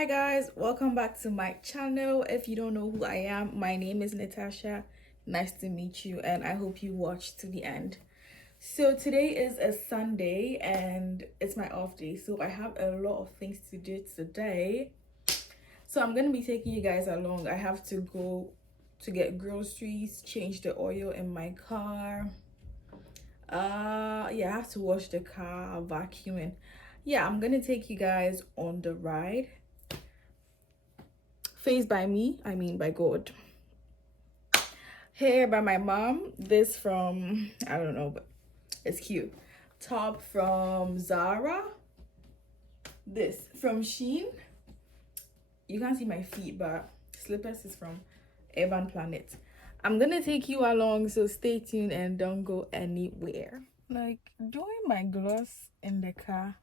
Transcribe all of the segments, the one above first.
Hi guys, welcome back to my channel. If you don't know who I am, my name is Natasha. Nice to meet you, and I hope you watch to the end. So today is a Sunday and it's my off day, so I have a lot of things to do today. So I'm gonna be taking you guys along. I have to go to get groceries, change the oil in my car. Yeah, I have to wash the car, vacuum, and yeah, I'm gonna take you guys on the ride. Face by me, I mean by God. Hair by my mom. This from, I don't know, but it's cute. Top from Zara. This from Shein. You can't see my feet, but slippers is from Urban Planet. I'm gonna take you along, so stay tuned and don't go anywhere. Like, doing my gloss in the car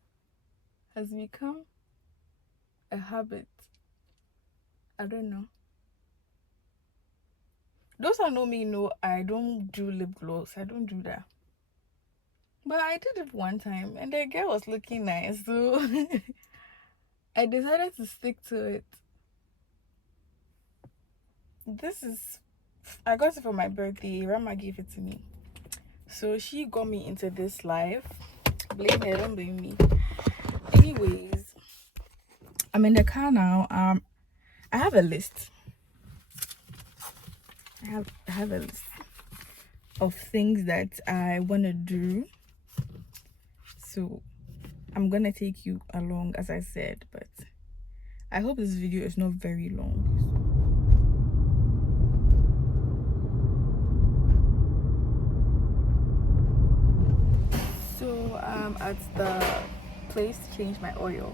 has become a habit. I don't know. Those who know me know I don't do lip gloss. I don't do that. But I did it one time and the girl was looking nice, so I decided to stick to it. This is, I got it for my birthday. Rama gave it to me. So she got me into this life. Blame her, don't blame me. Anyways, I'm in the car now. I have a list. I have a list of things that I want to do. So I'm gonna take you along, as I said, but I hope this video is not very long. So at the place to change my oil.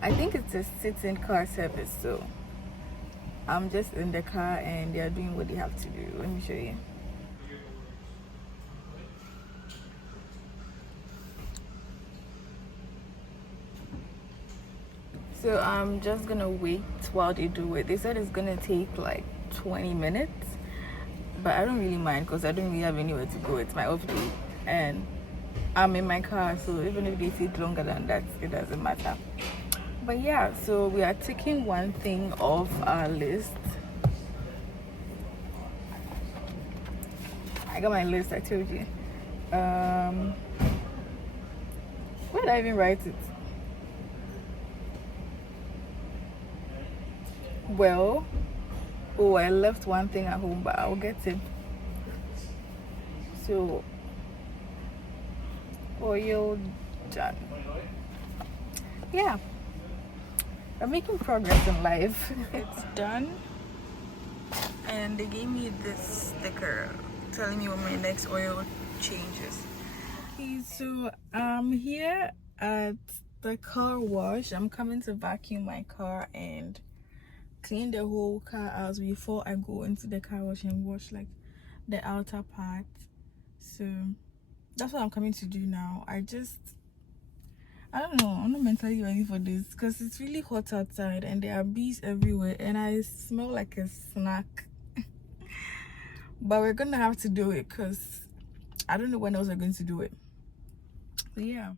I think it's a sit-in car service, so I'm just in the car and they're doing what they have to do. Let me show you. So I'm just gonna wait while they do it. They said it's gonna take like 20 minutes, but I don't really mind because I don't really have anywhere to go. It's my off day and I'm in my car, so even if they take longer than that, it doesn't matter. But yeah, so we are taking one thing off our list. I got my list, I told you. Where did I even write it? Well, oh, I left one thing at home, but I'll get it. So, oil done. Yeah, I'm making progress in life. It's done, and they gave me this sticker telling me when my next oil changes. Okay, so I'm here at the car wash. I'm coming to vacuum my car and clean the whole car out before I go into the car wash and wash like the outer part. So that's what I'm coming to do now. I don't know, I'm not mentally ready for this because it's really hot outside and there are bees everywhere and I smell like a snack. But we're gonna have to do it because I don't know when else we're going to do it. But yeah.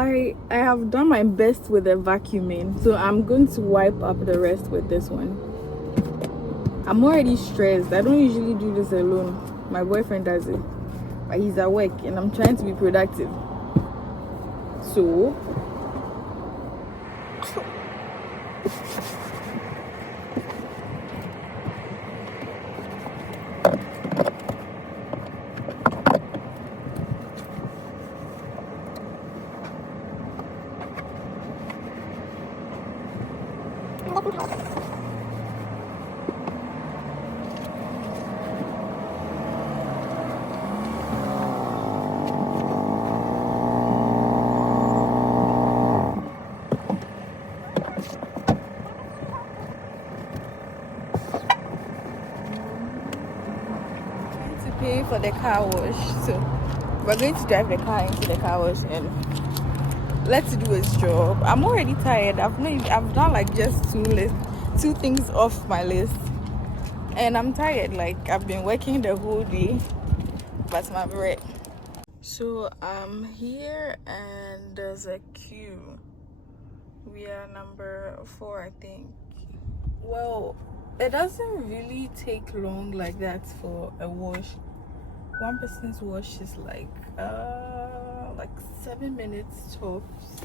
I have done my best with the vacuuming, so I'm going to wipe up the rest with this one. I'm already stressed. I don't usually do this alone. My boyfriend does it, but he's at work and I'm trying to be productive. So Pay for the car wash, so we're going to drive the car into the car wash and let's do its job. I'm already tired. I've done like just two things off my list, and I'm tired. Like I've been working the whole day, but my break. So I'm here and there's a queue. We are number 4, I think. Well, it doesn't really take long like that for a wash. One person's wash is like 7 minutes tops.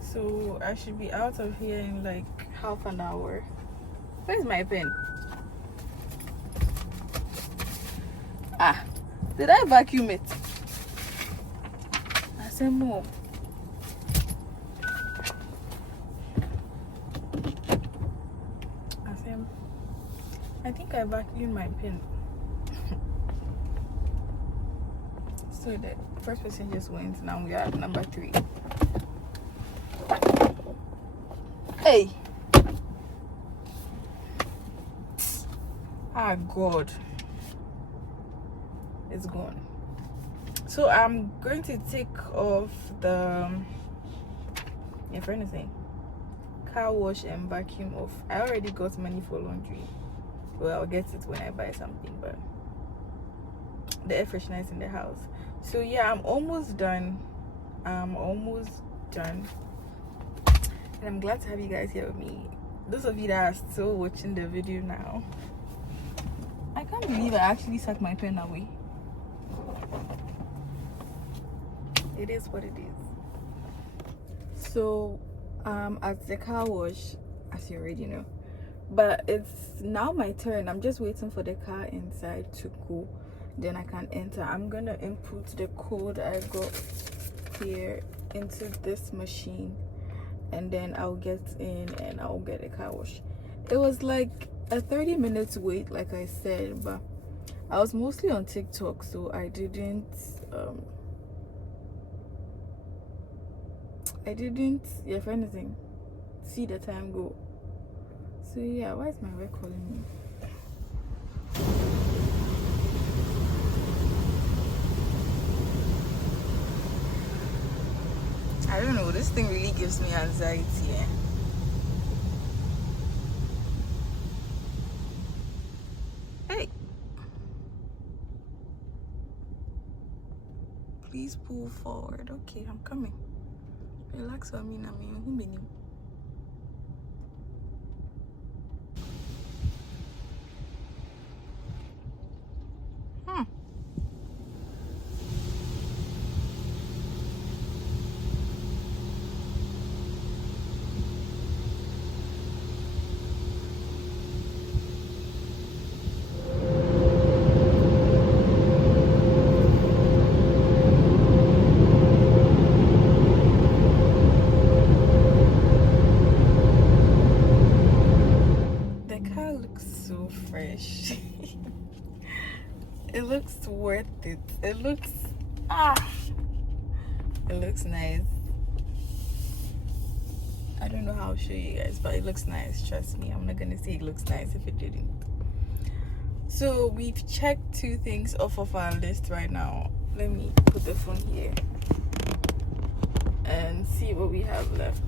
So I should be out of here in like half an hour. Where's my pen? Did I vacuum it? I said more. I think I vacuumed my pen. So the first person just went. Now we are at number 3. Hey! Ah, God. It's gone. So I'm going to take off the car wash and vacuum off. I already got money for laundry. Well, I'll get it when I buy something, but the air freshener is in the house. So yeah, I'm almost done. And I'm glad to have you guys here with me. Those of you that are still watching the video now, I can't believe I actually sucked my pen away. It is what it is. So at the car wash, as you already know, but it's now my turn. I'm just waiting for the car inside to go, then I can enter. I'm gonna input the code I got here into this machine, and then I'll get in and I'll get a car wash. It was like a 30 minutes wait, like I said, but I was mostly on TikTok, so I didn't if anything, see the time go. So yeah, why is my work calling me? I don't know, this thing really gives me anxiety. Hey, please pull forward. Okay, I'm coming. Relax on me, Nami. Fresh. It looks worth it. It looks nice. I don't know how I'll show you guys, but it looks nice. Trust me, I'm not gonna say it looks nice if it didn't. So we've checked 2 things off of our list right now. Let me put the phone here and see what we have left.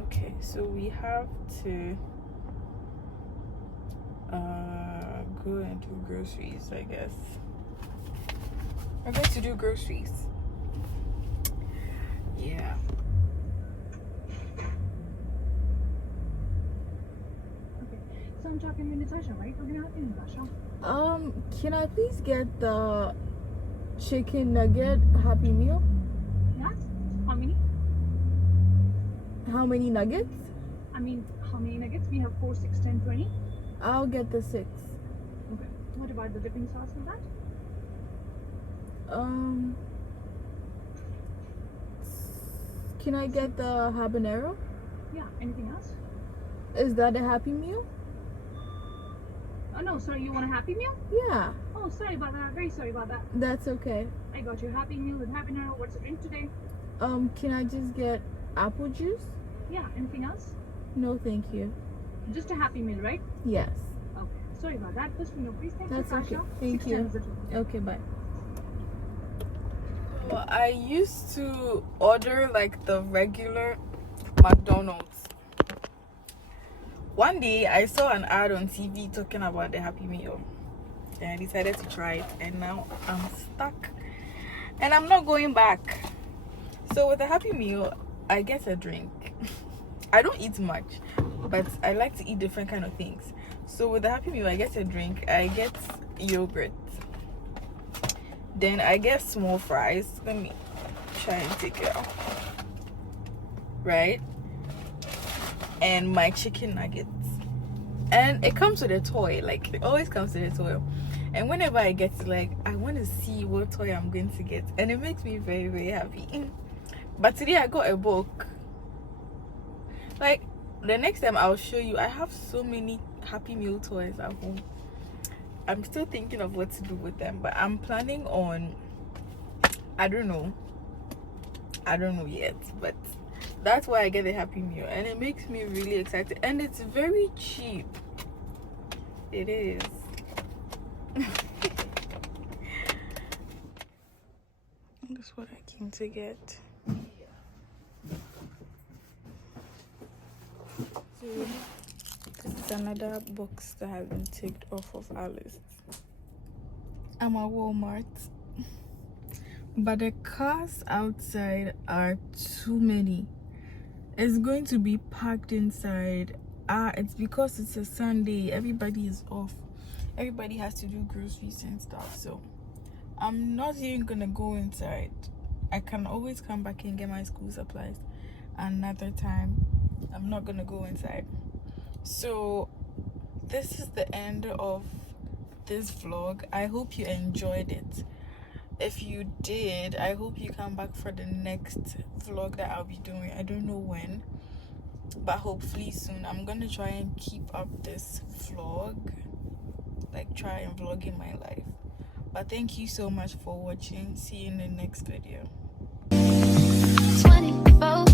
Okay, so we have to go and do groceries, I guess. We're going to do groceries. Yeah. Okay, so I'm talking with Tasha, right? We're gonna help you, Tasha. Can I please get the chicken nugget Happy Meal? Yes? How many? How many nuggets? I mean, how many nuggets? We have 4, 6, 10, 20. I'll get the 6. Okay. What about the dipping sauce with that? Can I get the habanero? Yeah, anything else? Is that a Happy Meal? Oh no, sorry, you want a Happy Meal? Yeah. Oh, sorry about that. Very sorry about that. That's okay. I got your Happy Meal with habanero. What's the drink today? Can I just get apple juice? Yeah, anything else? No, thank you. Just a Happy Meal, right? Yes. Okay, sorry about that. First window, please. Thank That's you, okay. Tasha. Thank you. 610. Okay, bye. Well, I used to order like the regular McDonald's. One day I saw an ad on TV talking about the Happy Meal, and I decided to try it, and now I'm stuck and I'm not going back. So with the Happy Meal, I get a drink. I don't eat much, but I like to eat different kind of things. So with the Happy Meal, I get a drink. I get yogurt, then I get small fries. Let me try and take it out. Right? And my chicken nuggets. And it comes with a toy. Like, it always comes with a toy. And whenever I get to, like, I want to see what toy I'm going to get. And it makes me very, very happy. But today I got a book. Like, the next time I'll show you. I have so many Happy Meal toys at home. I'm still thinking of what to do with them. But I'm planning on, I don't know yet. But that's why I get the Happy Meal, and it makes me really excited, and it's very cheap. It is. That's what I came to get. So this is another box that has been ticked off of our list. I'm at Walmart. But the cars outside are too many. It's going to be packed inside. It's because it's a Sunday. Everybody is off. Everybody has to do groceries and stuff. So I'm not even gonna go inside. I can always come back and get my school supplies another time. I'm not gonna go inside. So this is the end of this vlog. I hope you enjoyed it. If you did, I hope you come back for the next vlog that I'll be doing. I don't know when, but hopefully soon. I'm gonna try and keep up this vlog, like try and vlog in my life. But thank you so much for watching. See you in the next video. 24